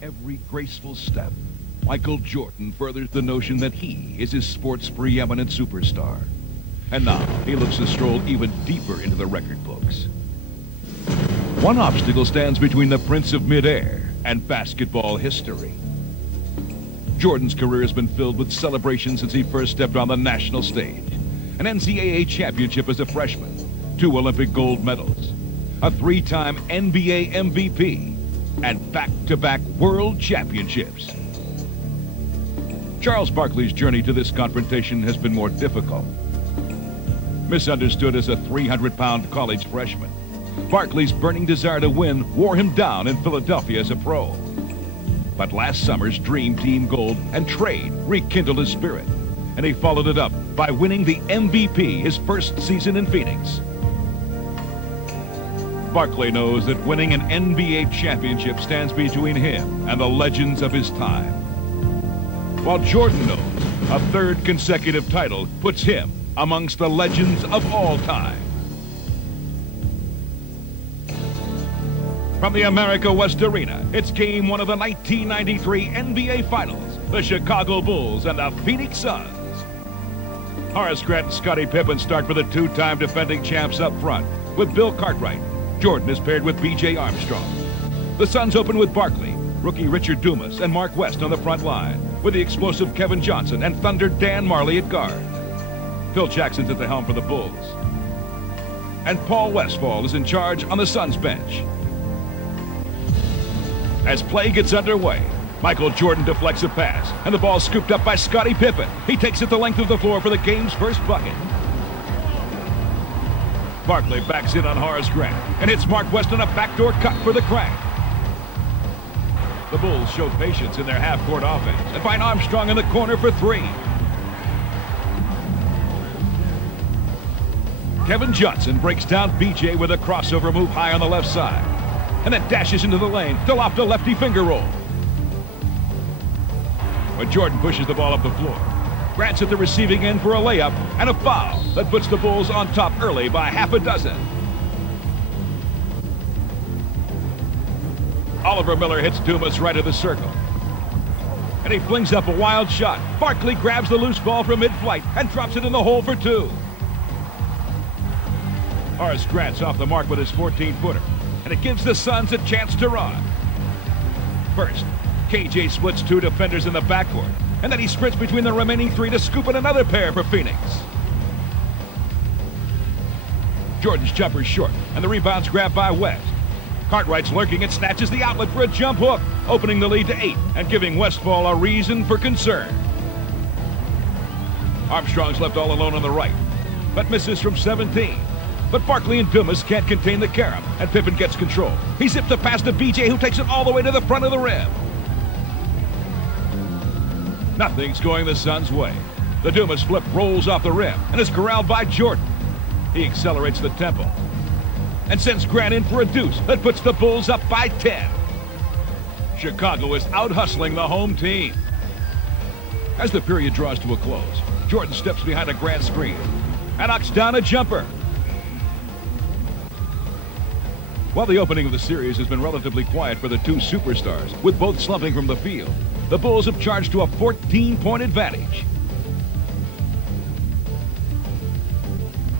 every graceful step, Michael Jordan furthers the notion that he is his sport's preeminent superstar. And now he looks to stroll even deeper into the record books. One obstacle stands between the Prince of Midair and basketball history. Jordan's career has been filled with celebrations since he first stepped on the national stage. An NCAA championship as a freshman, 2 Olympic gold medals, a 3-time NBA MVP, and back-to-back world championships. Charles Barkley's journey to this confrontation has been more difficult. Misunderstood as a 300-pound college freshman, Barkley's burning desire to win wore him down in Philadelphia as a pro. But last summer's Dream Team Gold and trade rekindled his spirit, and he followed it up by winning the MVP his first season in Phoenix. Barkley knows that winning an NBA championship stands between him and the legends of his time, while Jordan knows a 3rd consecutive title puts him amongst the legends of all time. From the America West Arena, it's Game 1 of the 1993 NBA Finals, the Chicago Bulls and the Phoenix Suns. Horace Grant and Scottie Pippen start for the 2-time defending champs up front. With Bill Cartwright, Jordan is paired with B.J. Armstrong. The Suns open with Barkley, rookie Richard Dumas, and Mark West on the front line, with the explosive Kevin Johnson and Thunder Dan Marley at guard. Phil Jackson's at the helm for the Bulls. And Paul Westphal is in charge on the Suns bench. As play gets underway, Michael Jordan deflects a pass, and the ball scooped up by Scottie Pippen. He takes it the length of the floor for the game's first bucket. Barkley backs in on Horace Grant and hits Mark West on a backdoor cut for the crank. The Bulls show patience in their half-court offense and find Armstrong in the corner for 3. Kevin Johnson breaks down BJ with a crossover move high on the left side, and then dashes into the lane to loft a lefty finger roll. When Jordan pushes the ball up the floor, Grant's at the receiving end for a layup and a foul that puts the Bulls on top early by half a dozen. Oliver Miller hits Dumas right of the circle, and he flings up a wild shot. Barkley grabs the loose ball from mid-flight and drops it in the hole for 2. Horace Grant's off the mark with his 14-footer, and it gives the Suns a chance to run. First, KJ splits 2 defenders in the backcourt, and then he sprints between the remaining 3 to scoop in another pair for Phoenix. Jordan's jumper's short, and the rebound's grabbed by West. Cartwright's lurking and snatches the outlet for a jump hook, opening the lead to 8 and giving Westphal a reason for concern. Armstrong's left all alone on the right, but misses from 17. But Barkley and Dumas can't contain the carom, and Pippen gets control. He zips a pass to BJ, who takes it all the way to the front of the rim. Nothing's going the Suns' way. The Dumas flip rolls off the rim and is corralled by Jordan. He accelerates the tempo and sends Grant in for a deuce that puts the Bulls up by 10. Chicago is out-hustling the home team. As the period draws to a close, Jordan steps behind a Grant screen and knocks down a jumper. While the opening of the series has been relatively quiet for the 2 superstars, with both slumping from the field, the Bulls have charged to a 14-point advantage.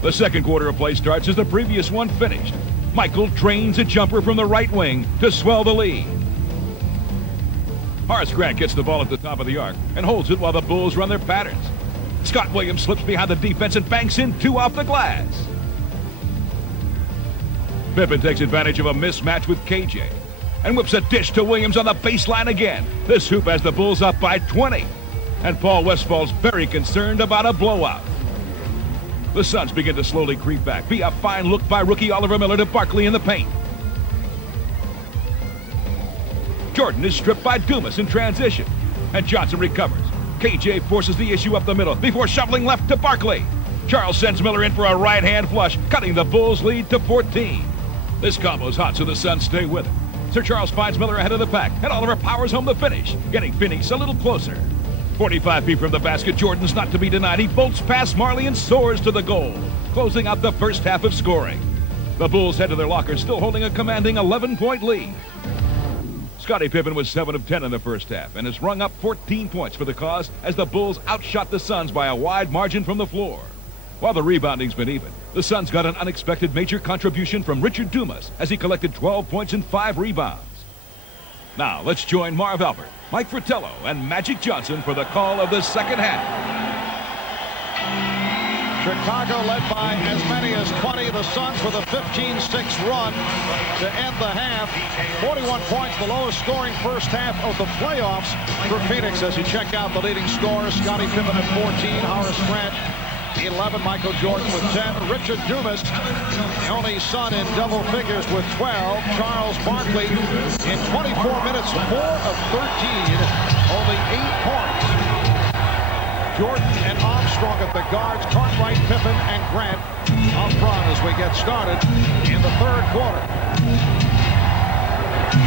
The second quarter of play starts as the previous one finished. Michael drains a jumper from the right wing to swell the lead. Horace Grant gets the ball at the top of the arc and holds it while the Bulls run their patterns. Scott Williams slips behind the defense and banks in 2 off the glass. Pippen takes advantage of a mismatch with KJ and whips a dish to Williams on the baseline again. This hoop has the Bulls up by 20, and Paul Westphal's very concerned about a blowout. The Suns begin to slowly creep back via a fine look by rookie Oliver Miller to Barkley in the paint. Jordan is stripped by Dumas in transition, and Johnson recovers. KJ forces the issue up the middle before shoveling left to Barkley. Charles sends Miller in for a right-hand flush, cutting the Bulls' lead to 14. This combo's hot, so the Suns stay with it. Sir Charles finds Miller ahead of the pack, and Oliver powers home the finish, getting Phoenix a little closer. 45p from the basket, Jordan's not to be denied. He bolts past Marley and soars to the goal, closing out the first half of scoring. The Bulls head to their lockers, still holding a commanding 11-point lead. Scottie Pippen was 7 of 10 in the first half and has rung up 14 points for the cause as the Bulls outshot the Suns by a wide margin from the floor. While the rebounding's been even, the Suns got an unexpected major contribution from Richard Dumas as he collected 12 points and 5 rebounds. Now, let's join Marv Albert, Mike Fratello, and Magic Johnson for the call of the second half. Chicago led by as many as 20. The Suns with a 15-6 run to end the half. 41 points, the lowest scoring first half of the playoffs for Phoenix. As you check out the leading scorers, Scottie Pippen at 14, Horace Grant 11, Michael Jordan with 10, Richard Dumas, the only Sun in double figures with 12, Charles Barkley in 24 minutes, 4 of 13, only 8 points. Jordan and Armstrong at the guards, Cartwright, Pippen, and Grant up front as we get started in the third quarter.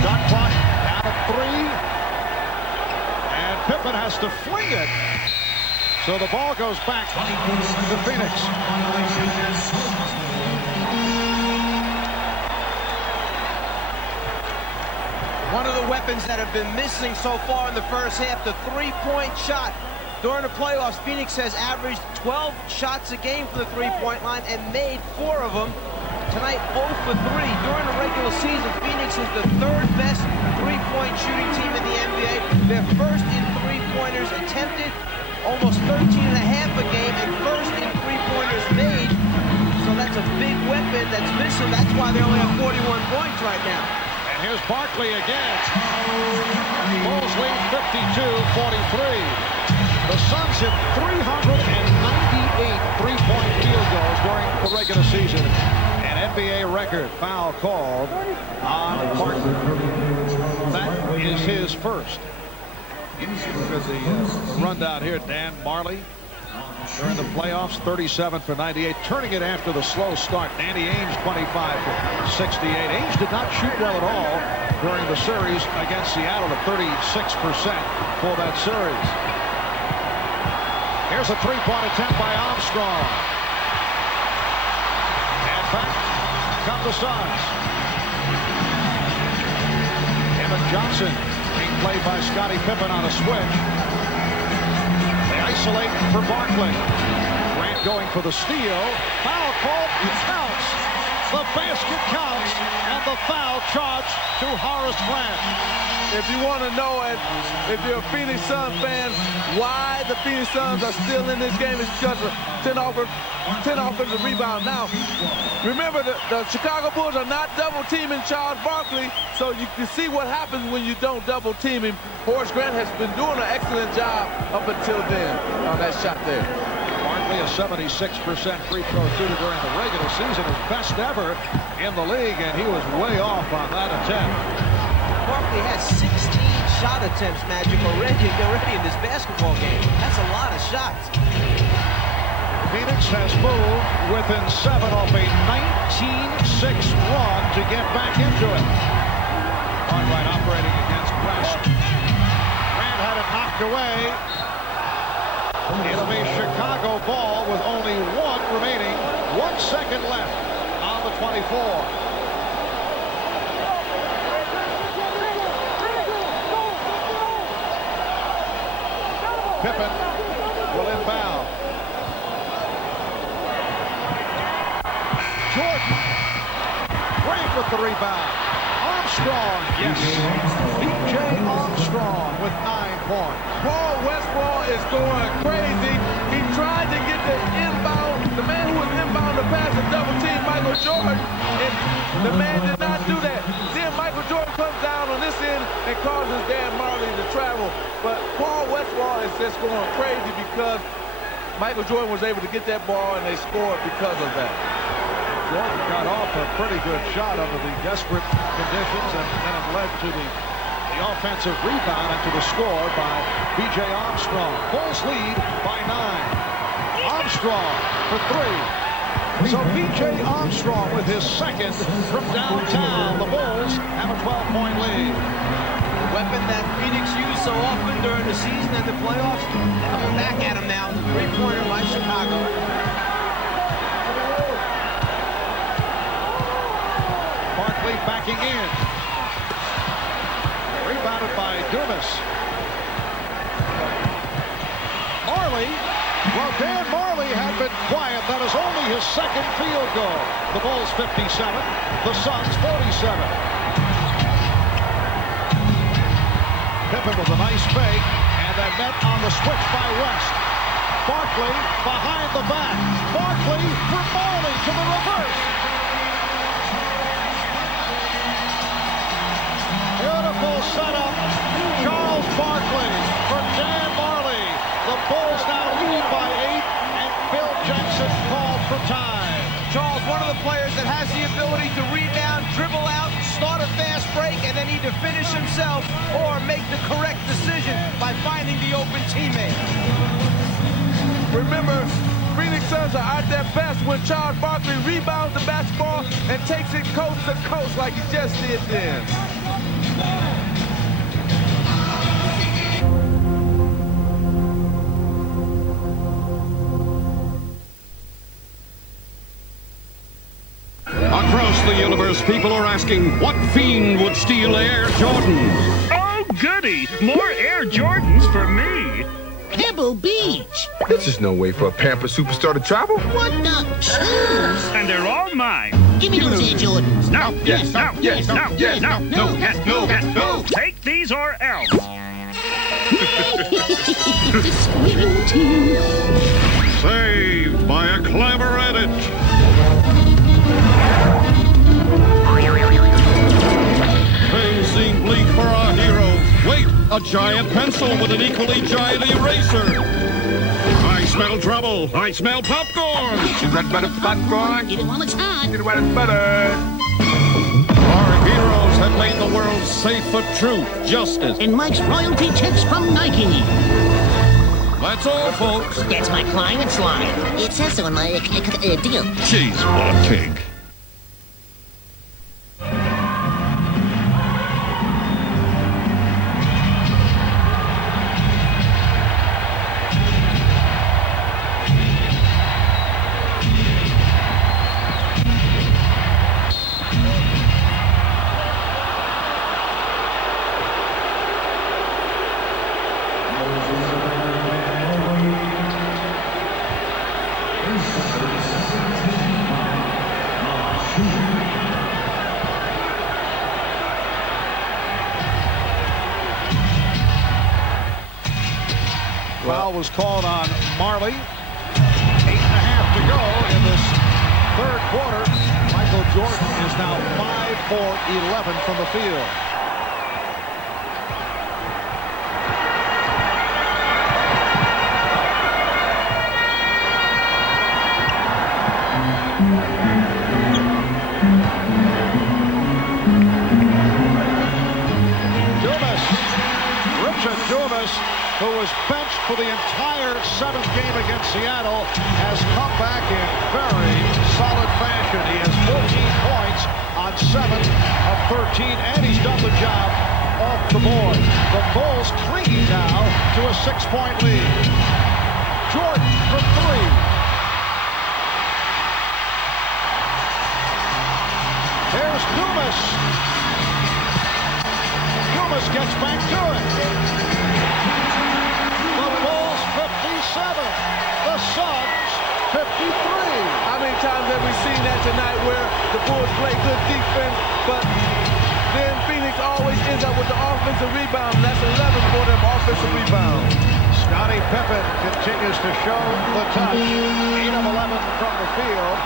Shot clock down at 3, and Pippen has to fling it. So the ball goes back to Phoenix. One of the weapons that have been missing so far in the first half, the three-point shot. During the playoffs, Phoenix has averaged 12 shots a game from the three-point line and made 4 of them. Tonight, 0 for 3. During the regular season, Phoenix is the third best three-point shooting team in the NBA. They're first in three-pointers attempted, almost 13 and a half a game, and first in three-pointers made. So that's a big weapon that's missing. That's why they only have 41 points right now. And here's Barkley again. Bulls lead 52-43. The Suns hit 398 three-point field goals during the regular season. An NBA record foul called on Barkley. That is his first. Look at the rundown here. Dan Marley during the playoffs, 37 for 98, turning it after the slow start. Danny Ainge, 25 for 68. Ainge did not shoot well at all during the series against Seattle at 36% for that series. Here's a three-point attempt by Armstrong. And back come the Suns. Kevin Johnson being played by Scottie Pippen on a switch. They isolate for Barkley. Grant going for the steal. Foul call. It counts. The basket counts. And the foul charged to Horace Grant. If you want to know, if you're a Phoenix Suns fan, why the Phoenix Suns are still in this game is because of 10 offensive rebounds. Now, remember, the Chicago Bulls are not double-teaming Charles Barkley, so you can see what happens when you don't double-team him. Horace Grant has been doing an excellent job up until then on that shot there. Barkley, a 76% free throw shooter during the regular season, his best ever in the league, and he was way off on that attempt. Barkley has 16 shot attempts, Magic, already in this basketball game. That's a lot of shots. Phoenix has moved within 7 off a 19-6 run to get back into it. Cartwright operating against West. Grant had it knocked away. It'll be Chicago ball with only 1 remaining. 1 second left on the 24. Pippen will inbound. Jordan. Grant with the rebound. Armstrong, yes. B.J. Armstrong with 9 points. Paul Westphal is going crazy. He tried to get the inbound, the man who was inbound to pass a double team, Michael Jordan, and the man did not do that. Then Michael Jordan comes down on this end and causes Dan Marley to travel. But Paul Westphal is just going crazy because Michael Jordan was able to get that ball and they scored because of that. Jordan got off a pretty good shot under the desperate conditions, and then it led to the offensive rebound and to the score by B.J. Armstrong. Bulls lead by 9. Armstrong for 3. So B.J. Armstrong with his second from downtown. The Bulls have a 12-point lead. The weapon that Phoenix used so often during the season and the playoffs, coming back at him now. The three-pointer by Chicago. Barkley backing in. Dumas. Marley. Well, Dan Marley had been quiet. That is only his second field goal. The Bulls 57, the Suns 47. Pippen with a nice fake, and then met on the switch by West. Barkley behind the back. Barkley for Marley to the reverse. Beautiful setup. Charles Barkley for Dan Marley. The Bulls now lead by 8, and Bill Jackson called for time. Charles, one of the players that has the ability to rebound, dribble out, start a fast break, and then either finish himself or make the correct decision by finding the open teammate. Remember, Phoenix Suns are at their best when Charles Barkley rebounds the basketball and takes it coast to coast like he just did then. Across the universe, people are asking, what fiend would steal Air Jordans? Oh, goody! More Air Jordans for me! Pebble Beach! There's just no way for a Pamper superstar to travel. What the shoes? And they're all mine! Give me those Air Jordans. No, Yes, no, yes, no, yes, no, no, yes, no, yes, no! Take these or else! The squirrel team. Saved by a clever edit. Things seem bleak for our heroes. Wait, a giant pencil with an equally giant eraser. I smell trouble. I smell popcorn. Is that better popcorn? Get it while it's hot. Get it while it's better. Our heroes have made the world safe for truth, justice. And Mike's royalty checks from Nike. That's all, folks. That's my climate slide. It says so in my deal. Jeez, what a pig. Foul was called on Marley. 8.5 to go in this third quarter. Michael Jordan is now 5 for 11 from the field. Richard Dumas, who was benched for the entire 7th game against Seattle, has come back in very solid fashion. He has 14 points on 7 of 13, and he's done the job off the board. The Bulls clinging now to a 6-point lead. Jordan for 3. Here's Dumas. Dumas gets back to it. The Bulls 57. The Suns 53. How many times have we seen that tonight where the Bulls play good defense, but then Phoenix always ends up with the offensive rebound, and that's 11 for them offensive rebounds. Scottie Pippen continues to show the touch. 8 of 11 from the field.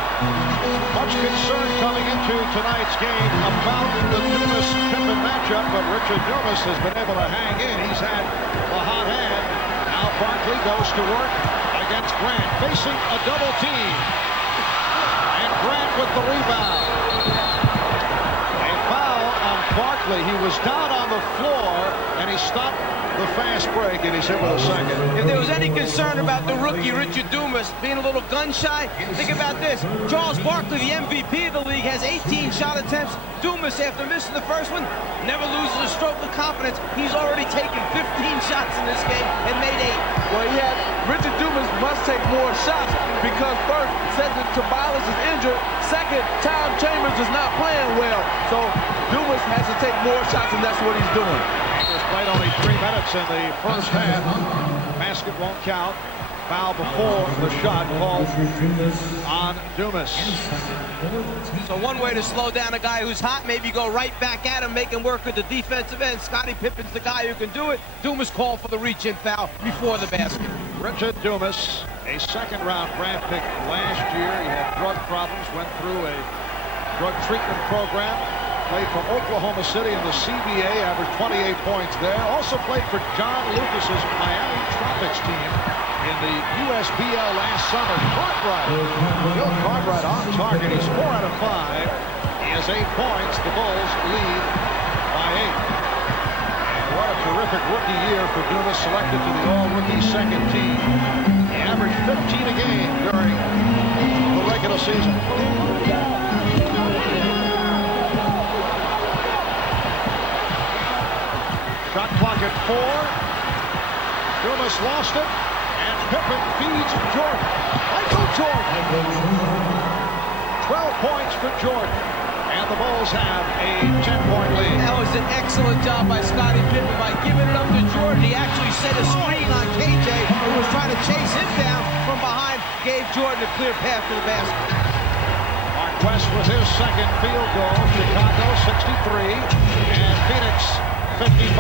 Much concern coming into tonight's game about the Dumas-Pippen matchup, but Richard Dumas has been able to hang in. He's had a hot hand. Now Barkley goes to work against Grant, facing a double team. And Grant with the rebound. A foul on Barkley. He was down on the floor, and he stopped the fast break, and he's hit with a second. If there was any concern about the rookie Richard Dumas being a little gun-shy, think about this. Charles Barkley, the MVP of the league, has 18 shot attempts. Dumas, after missing the first one, never loses a stroke of confidence. He's already taken 15 shots in this game and made 8. Well, Richard Dumas must take more shots because first, Cedric Ceballos is injured. Second, Tom Chambers is not playing well. So Dumas has to take more shots, and that's what he's doing. There's Played only 3 minutes in the first half. Basket won't count. Foul before the shot called on Dumas. So one way to slow down a guy who's hot, maybe go right back at him, make him work at the defensive end. Scottie Pippen's the guy who can do it. Dumas called for the reach-in foul before the basket. Richard Dumas, a second-round draft pick last year. He had drug problems, went through a drug treatment program. Played for Oklahoma City in the CBA, averaged 28 points there. Also played for John Lucas's Miami Tropics team in the USBL last summer. Cartwright, Bill Cartwright on target. He's 4 out of 5. He has 8 points. The Bulls lead by 8. And what a terrific rookie year for Dumas, selected to the all-rookie second team. He averaged 15 a game during the regular season. Shot clock at 4. Dumas lost it, and Pippen feeds Jordan. Michael Jordan. 12 points for Jordan, and the Bulls have a 10-point lead. That was an excellent job by Scottie Pippen by giving it up to Jordan. He actually set a screen on KJ, who was trying to chase him down from behind, gave Jordan a clear path to the basket. Mark West with his second field goal. Chicago 63, and Phoenix 55.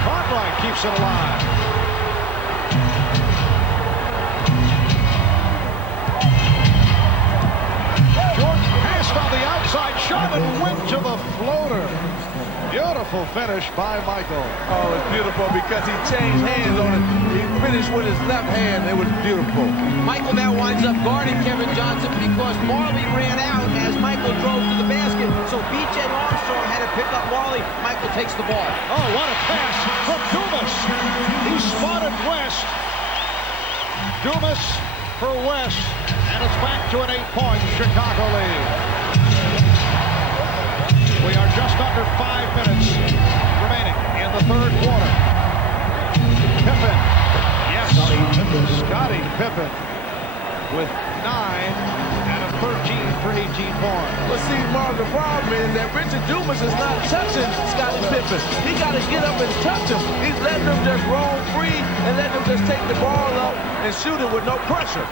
Cartwright keeps it alive. Jordan passed on the outside shot and went to the floater. Beautiful finish by Michael. Oh, it's beautiful because he changed hands on it. He finished with his left hand. It was beautiful. Michael now winds up guarding Kevin Johnson because Marley ran out as Michael drove to the basket. So B.J. Armstrong had to pick up Marley. Michael takes the ball. Oh, what a pass from Dumas. He spotted West. Dumas for West. And it's back to an 8-point Chicago lead. We are just under 5 minutes remaining in the third quarter. Pippen. Yes. Scottie Pippen with 9 out of 13 for 18 points. But see, Mark, the problem is that Richard Dumas is not touching Scottie Pippen. He got to get up and touch him. He's letting him just roll free and letting him just take the ball up and shoot it with no pressure.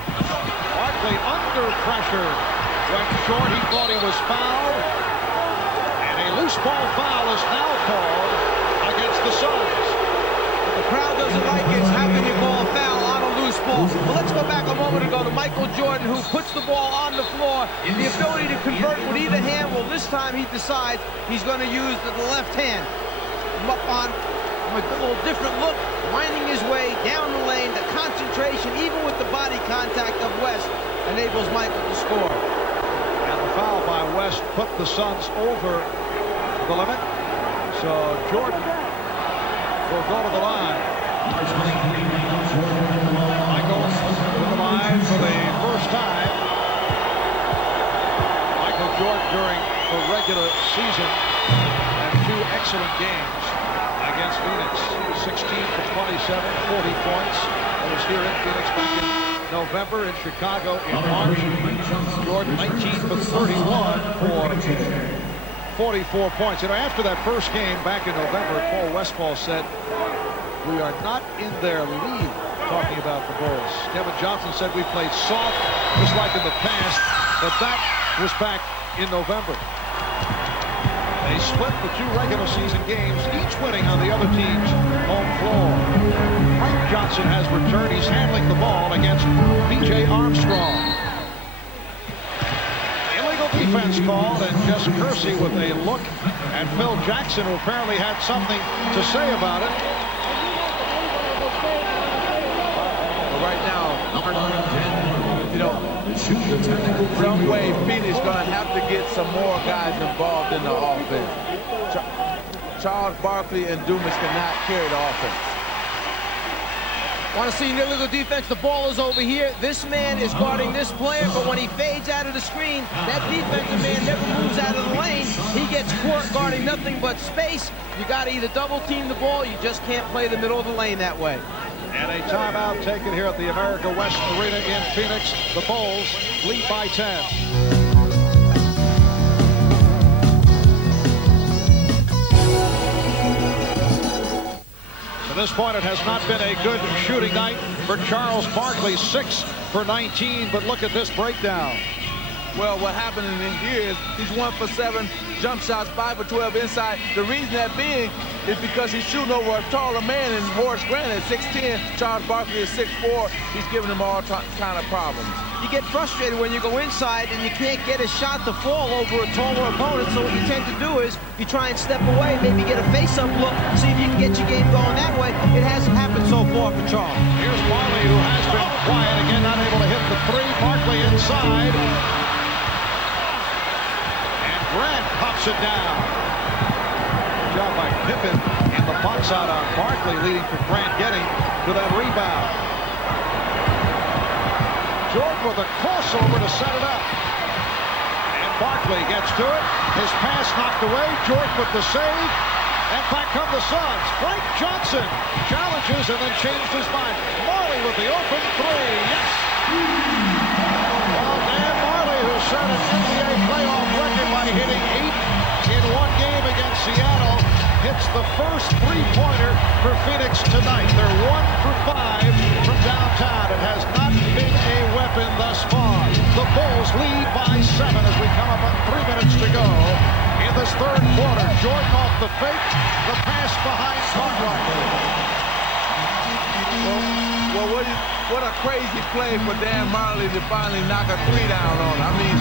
Barkley under pressure. Went short. He thought he was fouled. Loose ball foul is now called against the Suns. The crowd doesn't like it. How can you call a foul on a loose ball? Well, let's go back a moment ago to Michael Jordan, who puts the ball on the floor. The ability to convert with either hand. Well, this time he decides he's going to use the left hand. Up on a little different look, winding his way down the lane. The concentration, even with the body contact of West, enables Michael to score. And the foul by West put the Suns over the limit, so Jordan will go to the line. Michael to the line for the first time. Michael Jordan during the regular season had 2 excellent games against Phoenix. 16 for 27, 40 points. That was here in Phoenix back in November, in Chicago in March. Jordan 19 for 31 for 44 points. You know, after that first game back in November, Paul Westphal said, "We are not in their league," talking about the Bulls. Kevin Johnson said, "We played soft, just like in the past," but that was back in November. They split the 2 regular season games, each winning on the other team's home floor. Mike Johnson has returned. He's handling the ball against B.J. Armstrong. Defense called, and Jess Kersey with a look at Phil Jackson, who apparently had something to say about it. But right now, you know, some way Phoenix going to have to get some more guys involved in the offense. Charles Barkley and Dumas cannot carry the offense. Want to see illegal defense? The ball is over here. This man is guarding this player, but when he fades out of the screen, that defensive man never moves out of the lane. He gets caught guarding nothing but space. You got to either double team the ball. You just can't play the middle of the lane that way. And a timeout taken here at the America West Arena in Phoenix. The Bulls lead by 10. this point, it has not been a good shooting night for Charles Barkley. 6 for 19, but look at this breakdown. Well, what happened in here is he's 1 for 7 jump shots, 5 for 12 inside. The reason that being is because he's shooting over a taller man in Horace Grant at 6'10". Charles Barkley is 6'4". He's giving him all kind of problems. You get frustrated when you go inside and you can't get a shot to fall over a taller opponent. So what you tend to do is you try and step away, maybe get a face-up look, see if you can get your game going that way. It hasn't happened so far for Charles. Here's Marley, who has been quiet again, not able to hit the three. Barkley inside. Grant pops it down. Good job by Pippen and the box out on Barkley, leading to Grant getting to that rebound. Jordan with a crossover to set it up. And Barkley gets to it. His pass knocked away. Jordan with the save. And back come the Suns. Frank Johnson challenges and then changed his mind. Marley with the open three. Yes! Well, Dan Marley, who set an NBA playoff record by hitting 8 in one game against Seattle, hits the first three-pointer for Phoenix tonight. They're 1 for 5 from downtown. It has not been a weapon thus far. The Bulls lead by 7 as we come up on 3 minutes to go in this third quarter. Jordan off the fake, the pass behind Cartwright. Well, what a crazy play for Dan Marley to finally knock a three down on. I mean,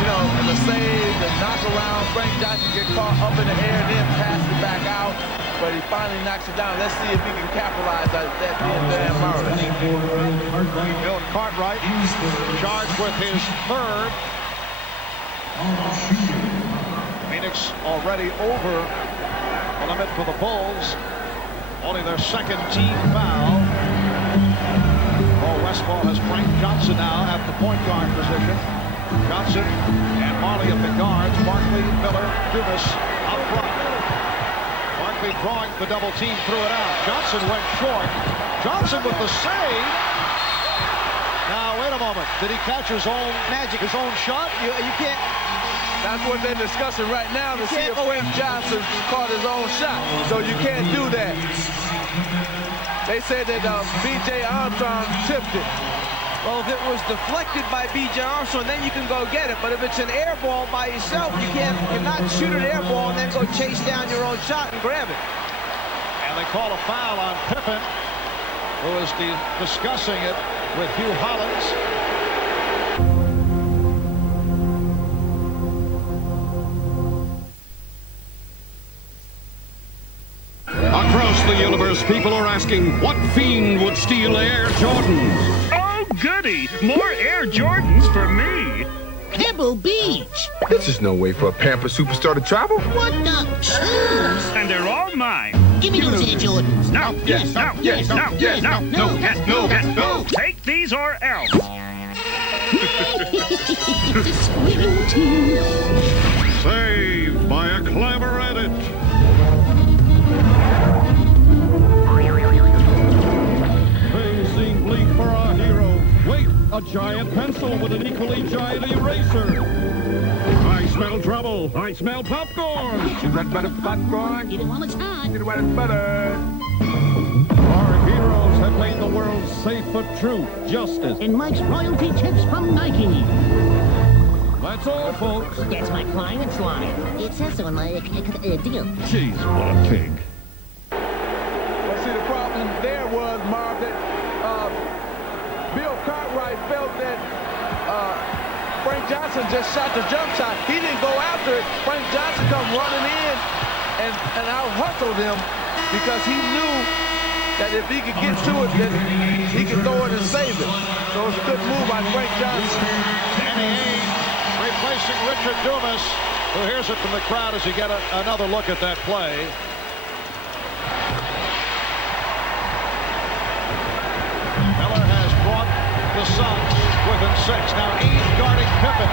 you know, the save, the knock around, Frank Johnson get caught up in the air and then pass it back out. But he finally knocks it down. Let's see if he can capitalize on that being Dan Marley. Bill Cartwright charged with his third. Phoenix already over the limit for the Bulls. Only their second team foul. Westphal has Frank Johnson now at the point guard position. Johnson and Marley at the guards. Barkley, Miller, Dumas up front. Barkley drawing the double team, threw it out. Johnson went short. Johnson with the save. Now, wait a moment. Did he catch his own magic, his own shot? You can't. That's what they're discussing right now to see if Frank Johnson caught his own shot. So you can't do that. They said that B.J. Armstrong tipped it. Well, if it was deflected by B.J. Armstrong, then you can go get it. But if it's an air ball by yourself, you cannot shoot an air ball and then go chase down your own shot and grab it. And they call a foul on Pippen, who is discussing it with Hugh Hollins. Across the universe, people are asking, what fiend would steal Air Jordans? Oh, goody! More Air Jordans for me! Pebble Beach. There's just no way for a Pamper superstar to travel. What the shoes? And they're all mine. Give me those Air Jordans. No, Yes, no, yes, no, yes, no, no, yes, no, yes, no. Take these or else. It's a squirrel team. Saved by a clever edit. Things seem bleak for our hero. Wait, a giant pencil with an equally giant eraser. I smell trouble. I smell popcorn. Is that better popcorn? Get it while it's hot. Get it while it's better. Our heroes have made the world safe for truth, justice. And Mike's royalty tips from Nike. That's all, folks. That's my client's line. It says so on my deal. Jeez, what a pig. Well, see, the problem there was, Marv, that Bill Cartwright felt that Frank Johnson just shot the jump shot. He didn't go after it. Frank Johnson come running in and out-hustled him because he knew that if he could get to it, that he could throw it and save it. So it's a good move by Frank Johnson. Danny Ainge replacing Richard Dumas, who hears it from the crowd as you get another look at that play. Miller has brought the Suns within 6. Now Ainge guarding Pippen.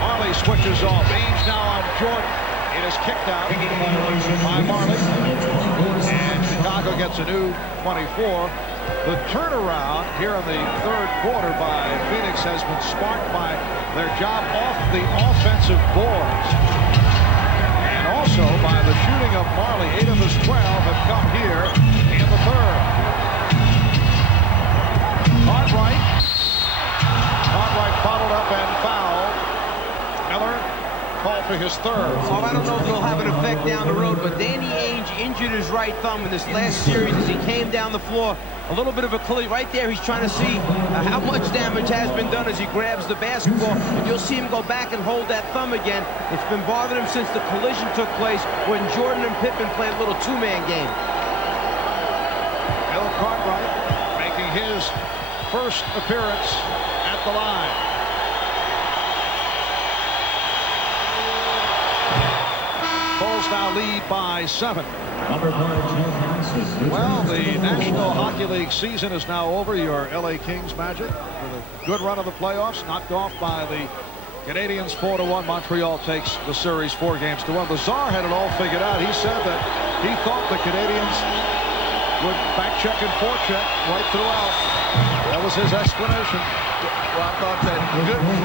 Marley switches off. Ainge now on Jordan. It is kicked out by Marley. And Chicago gets a new 24. The turnaround here in the third quarter by Phoenix has been sparked by their job off the offensive boards. And also also by the shooting of Marley. 8 of his 12 have come here in the third. Cartwright bottled up and fouled. Miller called for his third. Oh, I don't know if it'll have an effect down the road, but Danny Ainge injured his right thumb in this last series as he came down the floor. A little bit of a collision right there. He's trying to see how much damage has been done as he grabs the basketball. And you'll see him go back and hold that thumb again. It's been bothering him since the collision took place when Jordan and Pippen played a little two-man game. Bill Cartwright making his first appearance at the line. Bulls now lead by 7. Well, the National Hockey League season is now over. Your LA Kings Magic with a good run of the playoffs, knocked off by the Canadiens 4-1. Montreal takes the series 4-1. Lazar had it all figured out. He said that he thought the Canadiens would back check and forecheck right throughout. That was his explanation. Well, I thought that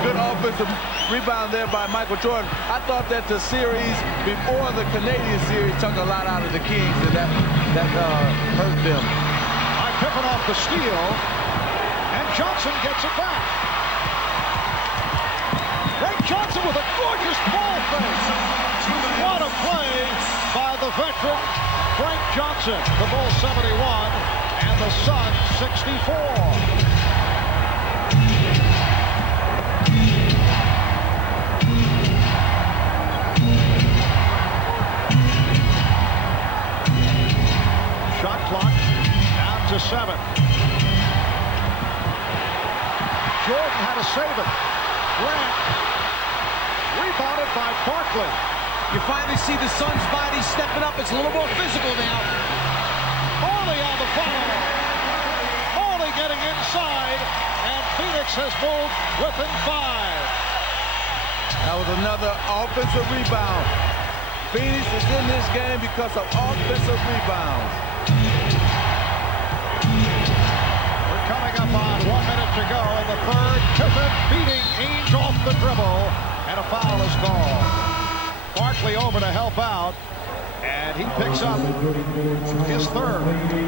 good offensive rebound there by Michael Jordan. I thought that the series before the Canadian series took a lot out of the Kings, and that hurt them. By Pippen off the steal, and Johnson gets it back. Frank Johnson with a gorgeous ball fake. What a play by the veteran Frank Johnson. The Bulls 71 and the Suns 64. Shot clock down to 7. Jordan had to save it. Grant rebounded by Barkley. You finally see the Suns' body stepping up. It's a little more physical now. Marley on the foul. Marley getting inside, and Phoenix has moved within 5. That was another offensive rebound. Phoenix is in this game because of offensive rebounds. We're coming up on 1 minute to go in the third. Pippen beating Ainge off the dribble, and a foul is called. Barkley over to help out, and he picks up his third.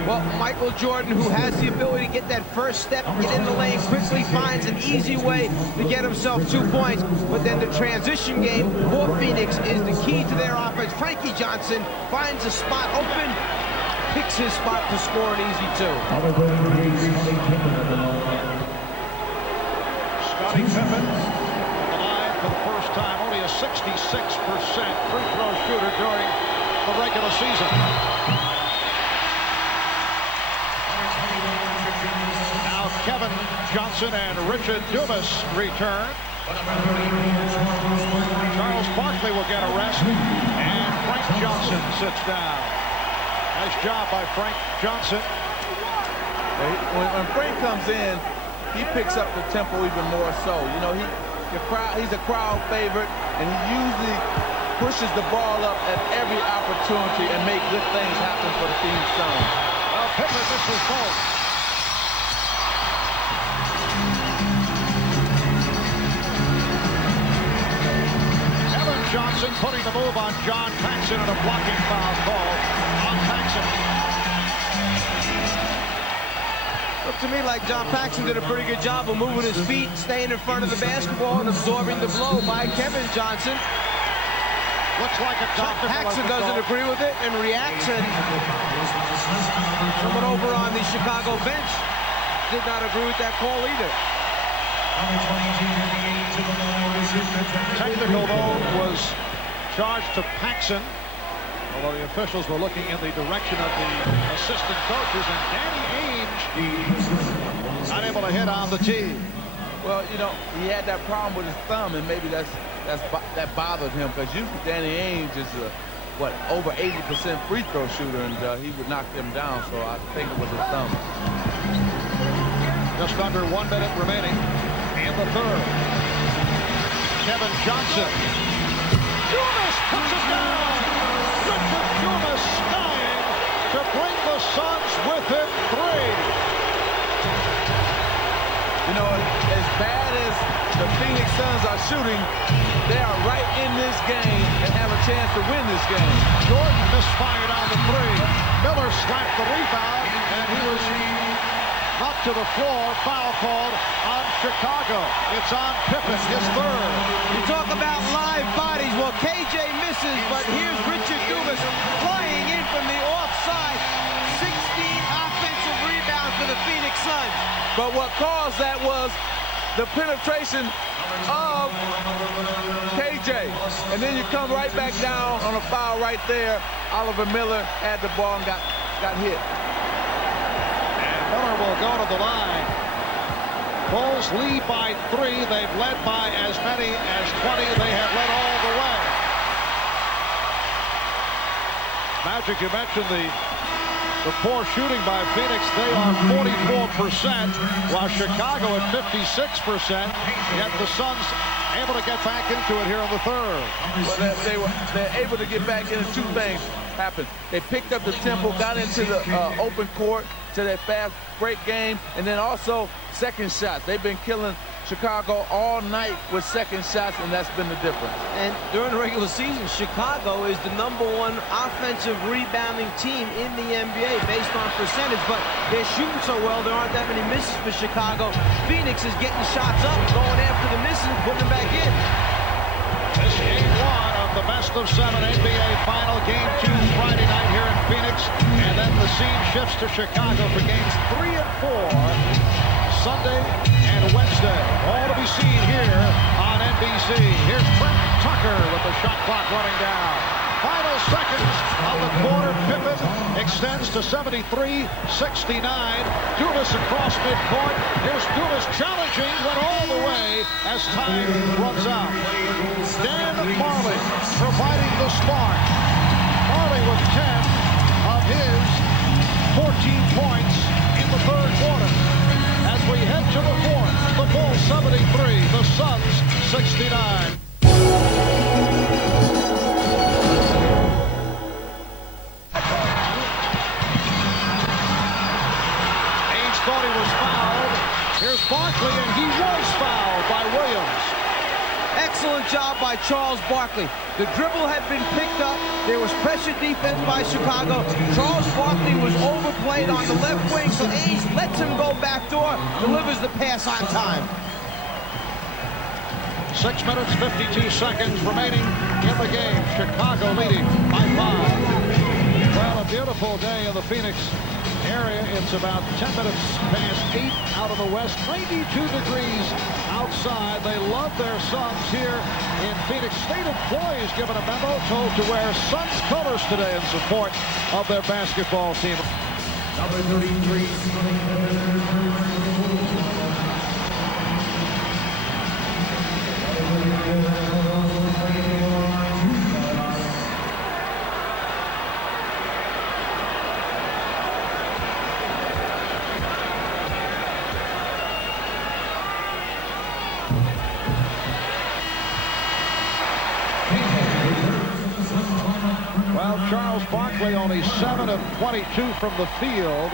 Well, Michael Jordan, who has the ability to get that first step, get in the lane, quickly finds an easy way to get himself 2 points. But then the transition game for Phoenix is the key to their offense. Frankie Johnson finds a spot open, picks his spot to score an easy 2. Scottie Pippen on the line for the first time. Only a 66% free throw shooter during the regular season. Now Kevin Johnson and Richard Dumas return. Charles Barkley will get a rest, and Frank Johnson sits down. Nice job by Frank Johnson. When Frank comes in, he picks up the tempo even more so. You know, he's a crowd favorite, and he usually pushes the ball up at every opportunity and make good things happen for the Phoenix Suns. Well, Pippen misses both. Kevin Johnson putting the move on John Paxson, and a blocking foul call on Paxson. Looked to me like John Paxson did a pretty good job of moving his feet, staying in front of the basketball, and absorbing the blow by Kevin Johnson. Looks like a John Paxson doesn't agree with it and reacts, and someone over on the Chicago bench did not agree with that call either. Technical, though, was charged to Paxson, although the officials were looking in the direction of the assistant coaches, and Danny Ainge not able to hit on the tee. Well, you know, he had that problem with his thumb, and maybe that bothered him, because usually Danny Ainge is over 80% free throw shooter, and he would knock them down, so I think it was his thumb. Just under 1 minute remaining in the third. Kevin Johnson. Dumas puts it down. Richard Dumas skying to bring the Suns within 3. You know, as bad as the Phoenix Suns are shooting, they are right in this game and have a chance to win this game. Jordan misfired on the three. Miller slapped the rebound, and he was knocked to the floor. Foul called on Chicago. It's on Pippen, his third. You talk about live bodies. Well, KJ misses, but here's Richard Dumas flying in from the offside. 16 offensive rebounds for the Phoenix Suns. But what caused that was the penetration of KJ. And then you come right back down on a foul right there. Oliver Miller had the ball and got hit. And Miller will go to the line. Bulls lead by 3. They've led by as many as 20. They have led all the way. Magic, you mentioned the poor shooting by Phoenix. They are 44%, while Chicago at 56%. Yet the Suns able to get back into it here in the third. Well, they're able to get back into two things happened. They picked up the tempo, got into the open court to that fast break game, and then also second shots. They've been killing Chicago all night with second shots, and that's been the difference. And during the regular season, Chicago is the #1 offensive rebounding team in the NBA based on percentage, but they're shooting so well, there aren't that many misses for Chicago. Phoenix is getting shots up, going after the misses, and putting them back in. This game 1 of the best-of-7 NBA final. Game 2 Friday night here in Phoenix, and then the scene shifts to Chicago for games 3 and 4 Sunday and Wednesday. All to be seen here on NBC. Here's Trent Tucker with the shot clock running down. Final seconds of the quarter. Pippen extends to 73-69. Dumas across midcourt. Here's Dumas challenging, went all the way as time runs out. Dan Marley providing the spark. Marley with 10 of his 14 points in the third quarter. As we head to the fourth, the Bulls 73, the Suns 69. Ainge thought he was fouled. Here's Barkley, and he was fouled by Williams. Excellent job by Charles Barkley. The dribble had been picked up. There was pressure defense by Chicago. Charles Barkley was overplayed on the left wing, so Ainge lets him go backdoor, delivers the pass on time. 6 minutes, 52 seconds remaining in the game. Chicago leading by 5. Well, a beautiful day in the Phoenix area. It's about 10 minutes past 8 out of the west. 92 degrees outside. They love their Suns here in Phoenix. State employees given a memo told to wear Suns colors today in support of their basketball team. Number 33. Well, Charles Barkley only 7 of 22 from the field.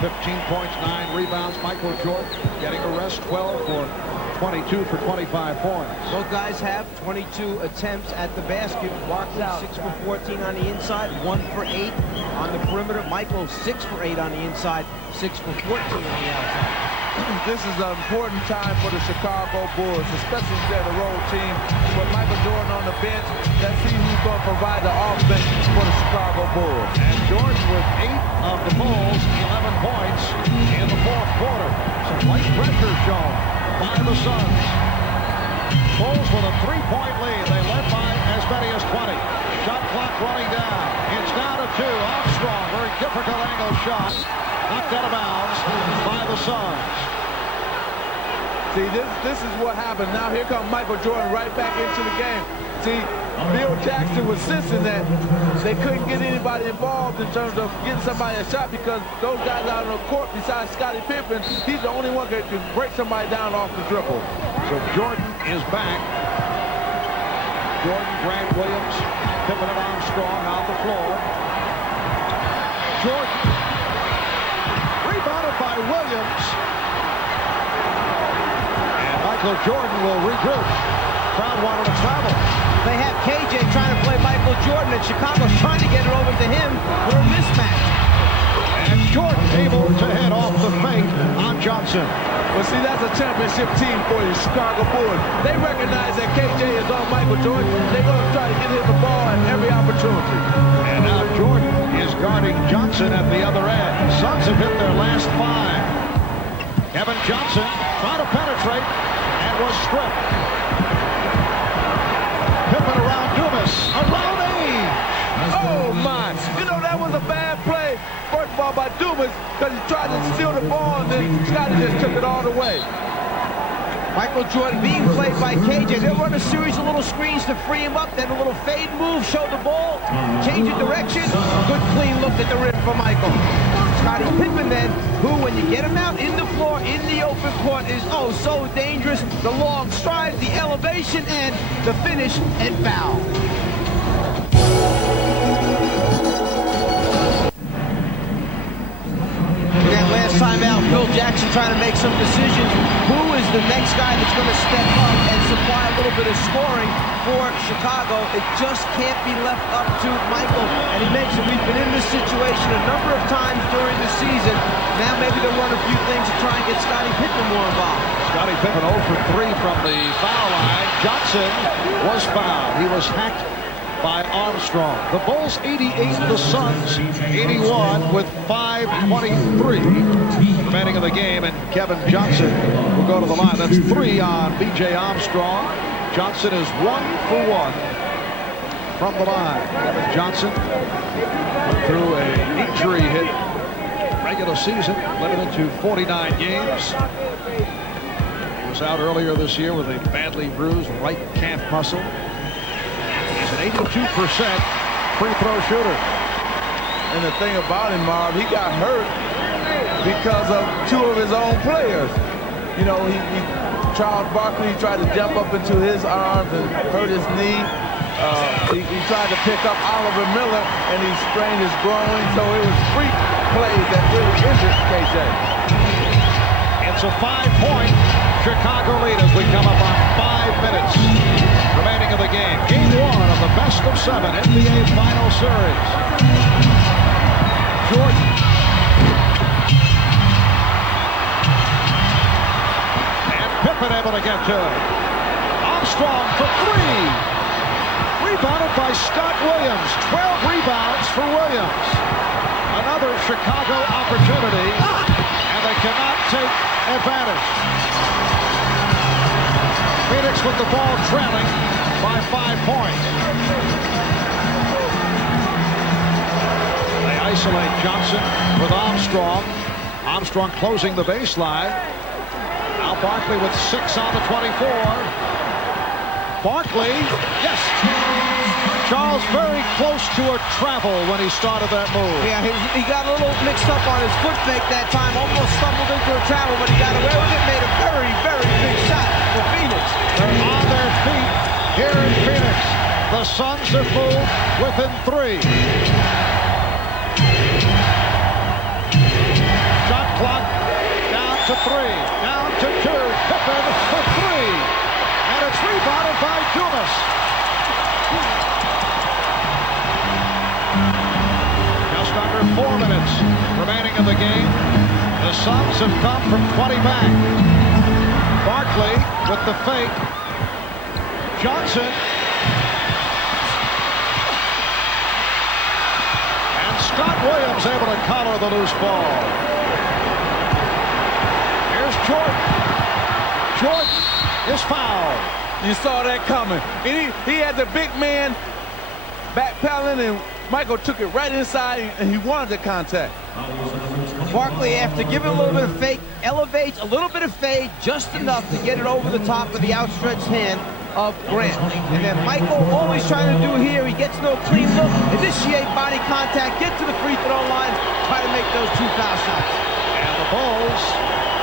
15 points, 9 rebounds. Michael Jordan getting a rest, 12 for 22 for 25 points. Both guys have 22 attempts at the basket. Barkley 6 for 14 on the inside, 1 for 8 on the perimeter. Michael 6 for 8 on the inside, 6 for 14 on the outside. This is an important time for the Chicago Bulls, especially if they're the road team. With Michael Jordan on the bench, let's see who's going to provide the offense for the Chicago Bulls. And Jordan with 8 of the Bulls, 11 points in the fourth quarter. Some light pressure shown by the Suns. Bulls with a 3-point lead. They led by as many as 20. Shot clock running down. It's down to 2. Armstrong, very difficult angle shot. Knocked out of bounds by the Suns. See, this is what happened. Now here comes Michael Jordan right back into the game. See, Bill Jackson was sensing that they couldn't get anybody involved in terms of getting somebody a shot because those guys out on the court besides Scottie Pippen, he's the only one that can break somebody down off the dribble. So Jordan is back. Jordan, Grant Williams, Pippen and Armstrong on the floor. Jordan rebounded by Williams. And Michael Jordan will regroup. Crowd wanted to travel. They have KJ trying to play Michael Jordan, and Chicago's trying to get it over to him for a mismatch. And Jordan able to head off the fake on Johnson. Well, see, that's a championship team for you, Chicago Bulls. They recognize that KJ is on Michael Jordan. They're going to try to get him the ball at every opportunity. And now Jordan is guarding Johnson at the other end. Suns have hit their last 5. Kevin Johnson trying to penetrate and was stripped. Pippen around Dumas, around Age. Oh, my. You know, that was a bad play, first of all, by Dumas, because he tried to steal the ball, and then Scotty just took it all the way. Michael Jordan being played by KJ. They'll run a series of little screens to free him up, then a little fade move, show the ball, change of direction. Good clean look at the rim for Michael. Scotty Pippen then, who when you get him out in the floor, in the open court, is oh so dangerous. The long strides, the elevation, and the finish and foul. In that last time out, Phil Jackson trying to make some decisions. Who is the next guy that's going to step up and supply a little bit of scoring for Chicago? It just can't be left up to Michael. And he mentioned we've been in this situation a number of times during the season. Now maybe they'll run a few things to try and get Scottie Pippen more involved. Scottie Pippen 0 for 3 from the foul line. Johnson was fouled. He was hacked by Armstrong. The Bulls 88, the Suns 81 with 5:23 remaining of the game, and Kevin Johnson will go to the line. That's 3 on B.J. Armstrong. Johnson is 1 for 1 from the line. Kevin Johnson went through an injury hit regular season, limited to 49 games. He was out earlier this year with a badly bruised right calf muscle. He's an 82% free throw shooter. And the thing about him, Marv, he got hurt because of 2 of his own players. You know, Charles Barkley tried to jump up into his arms and hurt his knee. He tried to pick up Oliver Miller, and he sprained his groin. So it was freak plays that really injured KJ. It's a 5-point Chicago lead as we come up on 5 minutes remaining of the game. Game 1 of the best of 7 NBA Final Series. Jordan. And Pippen able to get to it. Armstrong for 3. Rebounded by Scott Williams. 12 rebounds for Williams. Another Chicago opportunity, and they cannot take advantage. Phoenix with the ball trailing by 5 points. They isolate Johnson with Armstrong. Armstrong closing the baseline. Now Barkley with 6 on the 24. Barkley, yes. Charles very close to a travel when he started that move. Yeah, he got a little mixed up on his foot fake that time. Almost stumbled into a travel, but he got away with it. Made a very, very big shot for Phoenix. They're on their feet here in Phoenix. The Suns have moved within 3. Shot clock down to 3. Down to 2. Pippen for 3. And it's rebounded by Dumas. Just under 4 minutes remaining in the game. The Suns have come from 20 back. Barkley with the fake. Johnson. And Scott Williams able to collar the loose ball. Here's Jordan. Jordan is fouled. You saw that coming. He had the big man backpedaling, and Michael took it right inside, and he wanted the contact. Barkley, after giving a little bit of fake, elevates a little bit of fade, just enough to get it over the top of the outstretched hand of Grant. And then Michael always trying to do here, he gets no clean look, initiate body contact, get to the free throw line, try to make those 2 foul shots. And the Bulls,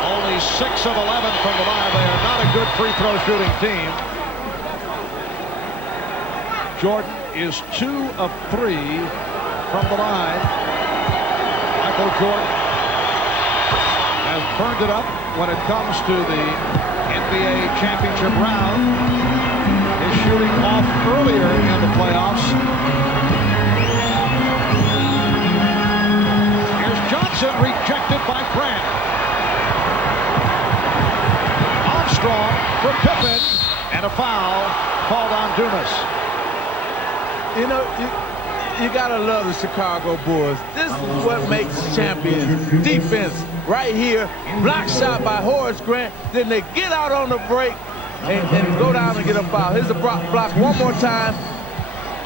only 6 of 11 from the line. They are not a good free throw shooting team. Jordan is 2 of 3 from the line. Michael Jordan has burned it up when it comes to the NBA championship round. His shooting off earlier in the playoffs. Here's Johnson, rejected by Grant. Armstrong for Pippen, and a foul called on Dumas. You know, you gotta love the Chicago Bulls. This is what makes champions. Defense right here, block shot by Horace Grant. Then they get out on the break and go down and get a foul. Here's a block one more time.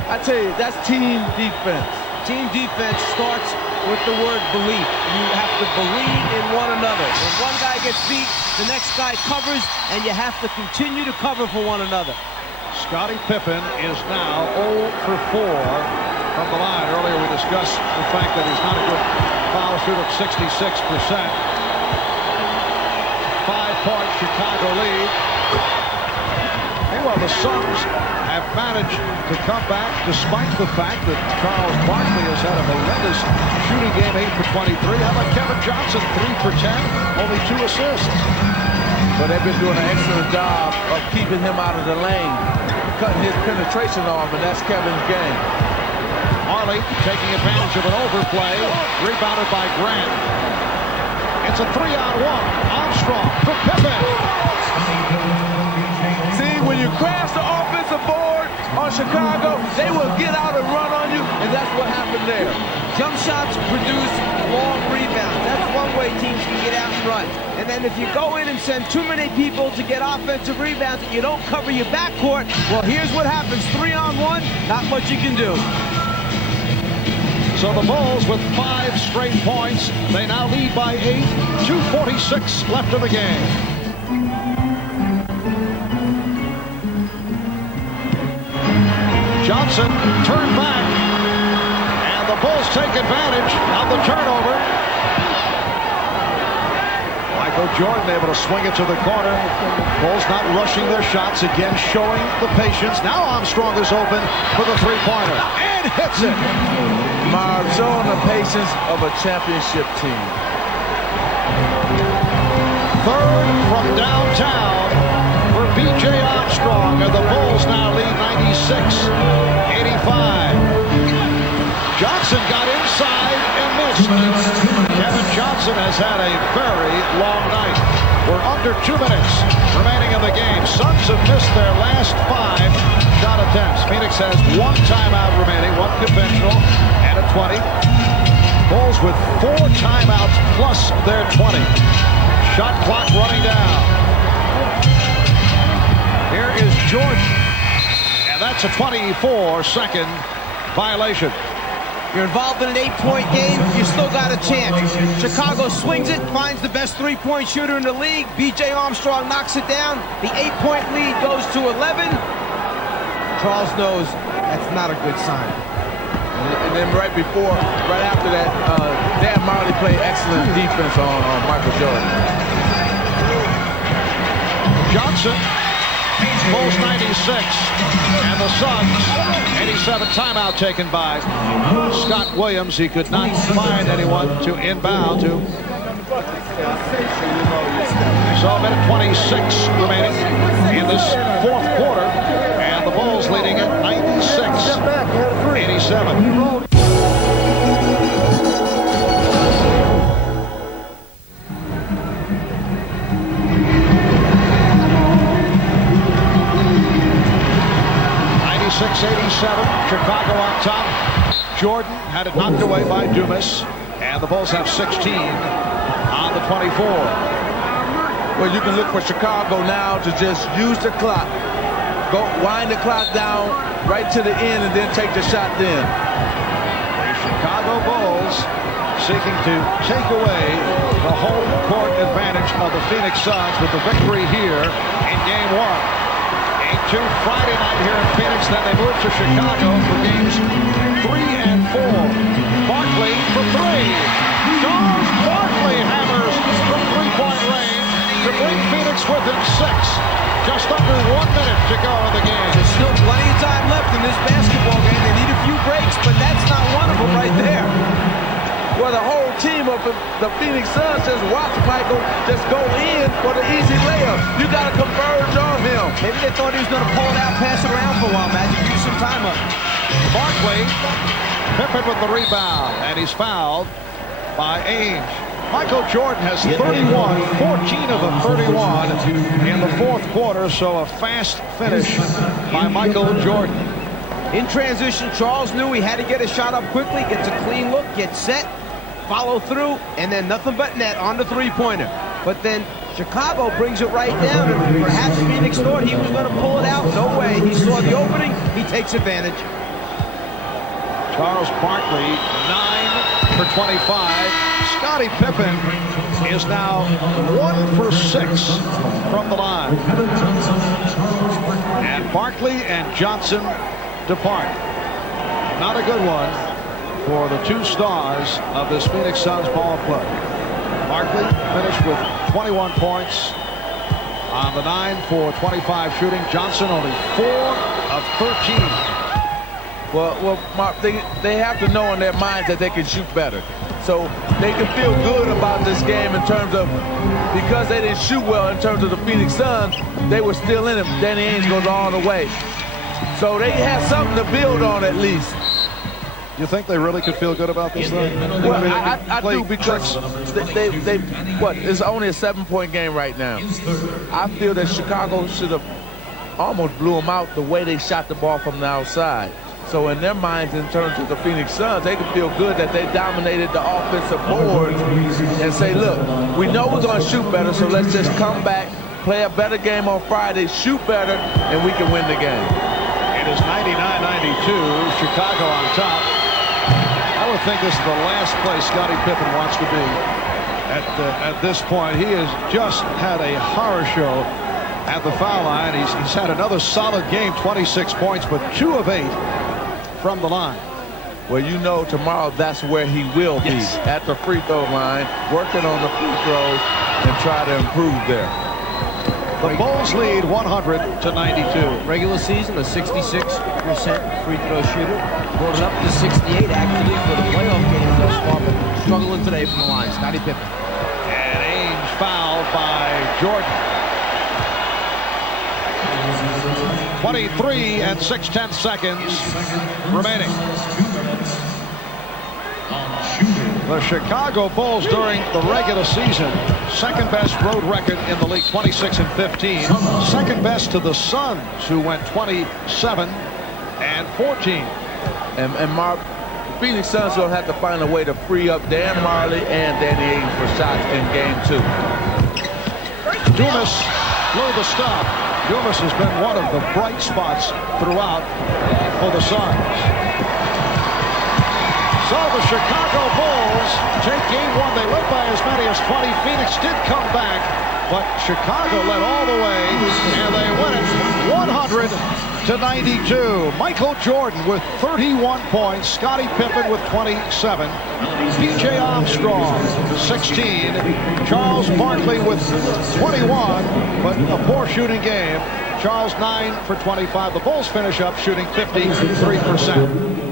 I tell you, that's team defense. Team defense starts with the word belief. You have to believe in one another. When one guy gets beat, the next guy covers, and you have to continue to cover for one another. Scottie Pippen is now 0 for 4 from the line. Earlier we discussed the fact that he's not a good foul shooter at 66%. 5-point Chicago lead. Meanwhile, the Suns have managed to come back despite the fact that Charles Barkley has had a horrendous shooting game, 8 for 23. How about Kevin Johnson, 3 for 10, only 2 assists. But they've been doing an excellent job of keeping him out of the lane, cutting his penetration off, and that's Kevin's game. Harley taking advantage of an overplay, rebounded by Grant. It's a 3-on-1. Armstrong for Pippen. See, when you crash the offensive board on Chicago, they will get out and run on you, and that's what happened there. Jump shots produce long rebounds. That's one way teams can get out and run. And then if you go in and send too many people to get offensive rebounds and you don't cover your backcourt, well, here's what happens. 3-on-1, not much you can do. So the Bulls with 5 straight points. They now lead by 8. 2:46 left in the game. Johnson turned back, and the Bulls take advantage of the turnover. Michael Jordan able to swing it to the corner. Bulls not rushing their shots, again showing the patience. Now Armstrong is open for the three-pointer and hits it. Marv, showing the patience of a championship team. Third from downtown for B.J. Armstrong, and the Bulls now lead 96-85. Johnson got inside and missed. Kevin Johnson has had a very long night. We're under 2 minutes remaining in the game. Suns have missed their last 5 shot attempts. Phoenix has 1 timeout remaining, 1 conventional, and a 20. Bulls with 4 timeouts plus their 20. Shot clock running down. Here is Jordan, and that's a 24-second violation. You're involved in an 8-point game, you still got a chance. Chicago swings it, finds the best 3-point shooter in the league. B.J. Armstrong knocks it down. The 8-point lead goes to 11. Charles knows that's not a good sign. And then right after that, Dan Marley played excellent defense on Michael Jordan. Johnson, Bulls 96, and the Suns 87. Timeout taken by Scott Williams. He could not find anyone to inbound to. So a minute 26 remaining in this 4th quarter, and the Bulls leading at 96-87. Chicago on top. Jordan had it knocked away by Dumas, and the Bulls have 16 on the 24. Well, you can look for Chicago now to just use the clock. Go wind the clock down right to the end and then take the shot then. The Chicago Bulls seeking to take away the home court advantage of the Phoenix Suns with the victory here in Game 1. 8-2 Friday night here in Phoenix, then they move to Chicago for games 3 and 4. Barkley for 3. Charles Barkley hammers from 3-point range to bring Phoenix within 6. Just under 1 minute to go in the game. There's still plenty of time left in this basketball game. They need a few breaks, but that's not one of them right there. Well, the whole team of if the Phoenix Suns just watch Michael just go in for the easy layup. You got to converge on him. Maybe they thought he was going to pull it out, pass it around for a while, Magic. Use some time up. Barkley, Pippen with the rebound, and he's fouled by Ainge. Michael Jordan has 31, 14 of the 31 in the fourth quarter, so a fast finish by Michael Jordan. In transition, Charles knew he had to get a shot up quickly, gets a clean look, gets set, follow through, and then nothing but net on the three-pointer. But then Chicago brings it right down, and perhaps Phoenix thought he was going to pull it out. No way. He saw the opening. He takes advantage. Charles Barkley, 9 for 25. Scottie Pippen is now 1 for 6 from the line. And Barkley and Johnson depart. Not a good one for the two stars of this Phoenix Suns ball club. Barkley finished with 21 points on the 9 for 25 shooting. Johnson only 4 of 13. Well, Mark, they have to know in their minds that they can shoot better. So they can feel good about this game in terms of, because they didn't shoot well in terms of the Phoenix Suns, they were still in it. Danny Ainge goes all the way. So they have something to build on at least. You think they really could feel good about this thing? Well, I do, because they it's only a 7-point game right now. I feel that Chicago should have almost blew them out the way they shot the ball from the outside. So in their minds, in terms of the Phoenix Suns, they can feel good that they dominated the offensive boards and say, look, we know we're going to shoot better, so let's just come back, play a better game on Friday, shoot better, and we can win the game. It is 99-92, Chicago on top. I would think this is the last place Scottie Pippen wants to be at this point. He has just had a horror show at the foul line. He's had another solid game, 26 points, but 2 of 8 from the line. Well, you know, tomorrow that's where he will be, at the free throw line, working on the free throws and try to improve there. The Bulls lead 100-92. Regular season, a 66% free throw shooter. Brought it up to 68 actually for the playoff game thus far, but struggling today from the line. Scottie Pippen. And Ainge fouled by Jordan. 23 and 6/10 seconds remaining. The Chicago Bulls during the regular season, second best road record in the league, 26 and 15. Second best to the Suns, who went 27 and 14. And Mark, the Phoenix Suns will have to find a way to free up Dan Marley and Danny Ainge for shots in game 2. Dumas blew the stop. Dumas has been one of the bright spots throughout for the Suns. So the Chicago Bulls take game 1. They led by as many as 20. Phoenix did come back, but Chicago led all the way, and they win it 100-92. Michael Jordan with 31 points. Scottie Pippen with 27. P.J. Armstrong, 16. Charles Barkley with 21, but a poor shooting game. Charles 9 for 25. The Bulls finish up shooting 53%.